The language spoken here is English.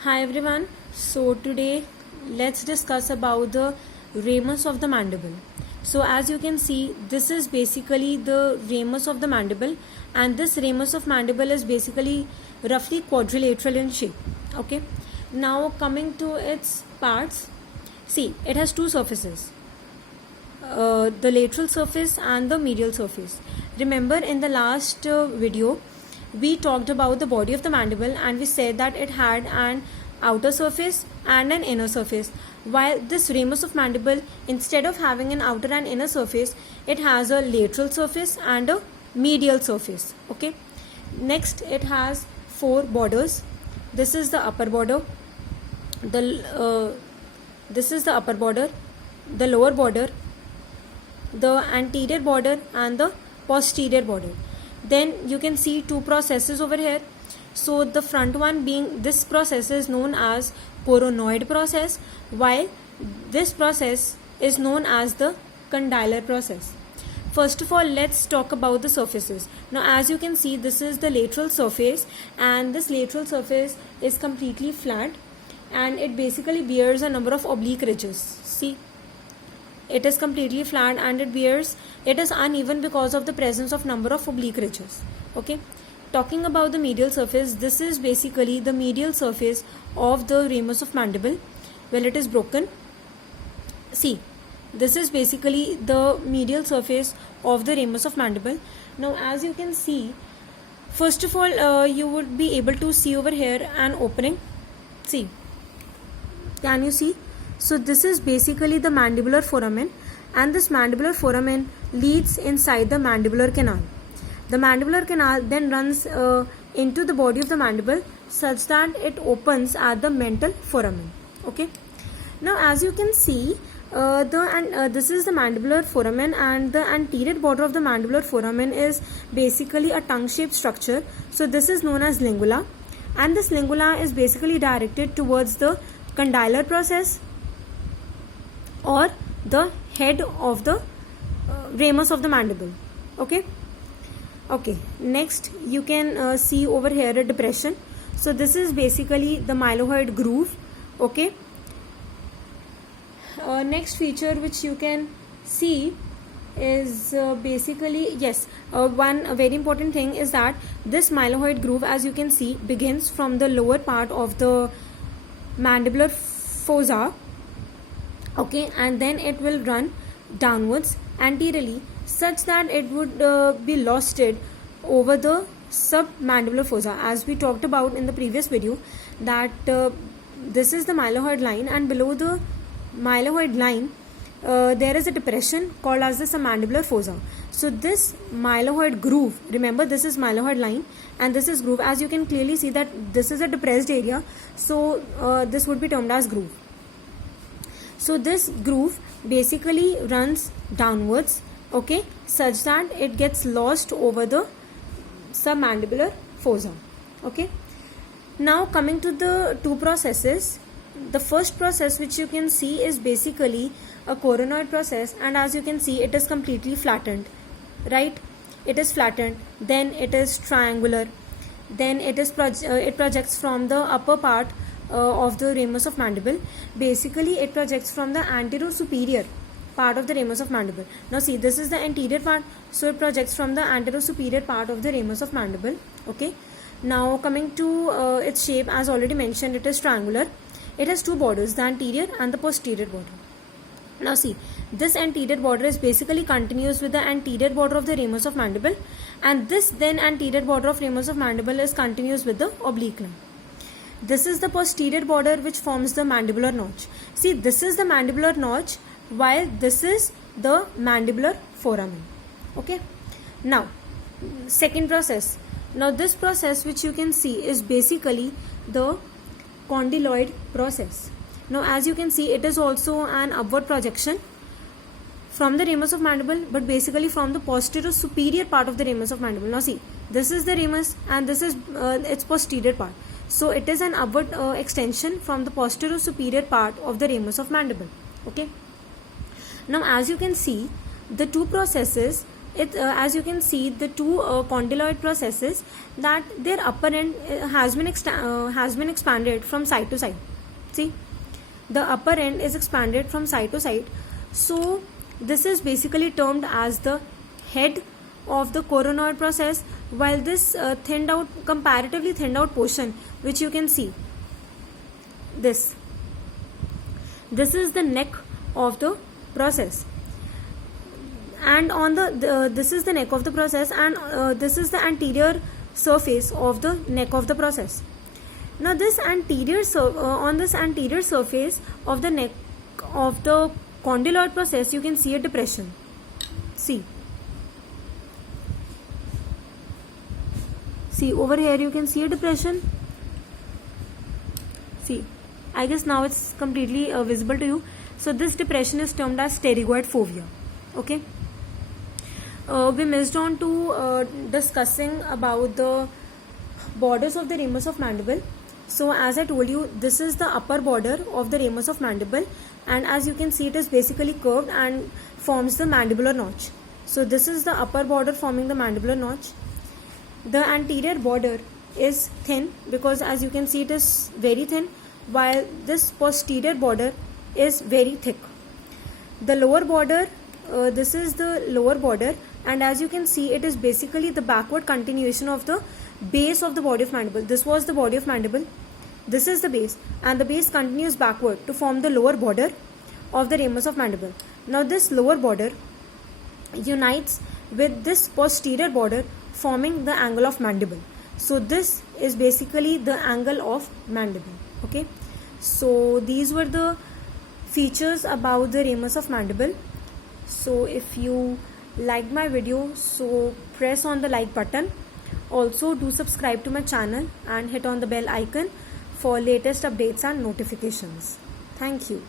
Hi everyone. So today let's discuss about the ramus of the mandible. So as you can see, this is basically the ramus of the mandible, and this ramus of mandible is basically roughly quadrilateral in shape. Okay. Now coming to its parts, see it has two surfaces. The lateral surface and the medial surface. Remember in the last video we talked about the body of the mandible and we said that it had an outer surface and an inner surface, while this ramus of mandible, instead of having an outer and inner surface, it has a lateral surface and a medial surface. Okay, next it has four borders. This is the upper border, this is the upper border, the lower border, the anterior border and the posterior border. Then you can see two processes over here. So the front one being, this process is known as coronoid process, while this process is known as the condylar process. First of all, let's talk about the surfaces. Now as you can see, this is the lateral surface, and this lateral surface is completely flat and it basically bears a number of oblique ridges. See, it is completely flat and it is uneven because of the presence of number of oblique ridges. Okay, talking about the medial surface, this is basically the medial surface of the ramus of mandible. Well, it is broken. See, this is basically the medial surface of the ramus of mandible. Now as you can see, first of all, you would be able to see over here an opening. See, can you see? So this is basically the mandibular foramen, and this mandibular foramen leads inside the mandibular canal. The mandibular canal then runs into the body of the mandible such that it opens at the mental foramen. Okay. Now as you can see, this is the mandibular foramen, and the anterior border of the mandibular foramen is basically a tongue-shaped structure. So this is known as lingula, and this lingula is basically directed towards the condylar process or the head of the ramus of the mandible. Okay. Next you can see over here a depression. So this is basically the mylohyoid groove. Okay. Next feature which you can see is basically, yes, one very important thing is that this mylohyoid groove, as you can see, begins from the lower part of the mandibular fossa. Okay, and then it will run downwards anteriorly such that it would be losted over the submandibular fossa, as we talked about in the previous video, that this is the mylohyoid line, and below the mylohyoid line there is a depression called as the submandibular fossa. So this mylohyoid groove, remember this is mylohyoid line and this is groove, as you can clearly see that this is a depressed area, so this would be termed as groove. So this groove basically runs downwards, okay, such that it gets lost over the submandibular fossa. Okay. Now coming to the two processes, the first process which you can see is basically a coronoid process, and as you can see it is completely flattened, right? It is flattened, then it is triangular, then it projects from the upper part of the ramus of mandible. Basically it projects from the anterosuperior part of the ramus of mandible. Now see, this is the anterior part, so it projects from the anterosuperior part of the ramus of mandible. Okay. Now coming to its shape, as already mentioned, it is triangular. It has two borders, the anterior and the posterior border. Now see, this anterior border is basically continuous with the anterior border of the ramus of mandible, and this then anterior border of ramus of mandible is continuous with the oblique line. This is the posterior border which forms the mandibular notch. See, this is the mandibular notch, while this is the mandibular foramen. Okay. Now second process. Now this process which you can see is basically the condyloid process. Now as you can see, it is also an upward projection from the ramus of mandible, but basically from the posterior superior part of the ramus of mandible. Now see, this is the ramus and this is its posterior part. So it is an upward extension from the posterior superior part of the ramus of mandible. Okay. Now as you can see, the two processes as you can see, the two condyloid processes, that their upper end has been expanded from side to side. See, the upper end is expanded from side to side. So this is basically termed as the head of the coronoid process, while this comparatively thinned out portion, which you can see, this is the neck of the process, and on this is the neck of the process, and this is the anterior surface of the neck of the process. Now this on this anterior surface of the neck of the condyloid process, you can see a depression. See over here, you can see a depression. See, I guess now it's completely visible to you. So this depression is termed as pterygoid fovea. Okay. We missed on to discussing about the borders of the ramus of mandible. So as I told you, this is the upper border of the ramus of mandible, and as you can see, it is basically curved and forms the mandibular notch. So this is the upper border forming the mandibular notch. The anterior border is thin, because as you can see, it is very thin, while this posterior border is very thick. The lower border, this is the lower border, and as you can see, it is basically the backward continuation of the base of the body of mandible. This was the body of mandible, this is the base, and the base continues backward to form the lower border of the ramus of mandible. Now this lower border unites with this posterior border, forming the angle of mandible. So this is basically the angle of mandible. Okay, so these were the features about the ramus of mandible. So if you liked my video, so press on the like button. Also do subscribe to my channel and hit on the bell icon for latest updates and notifications. Thank you.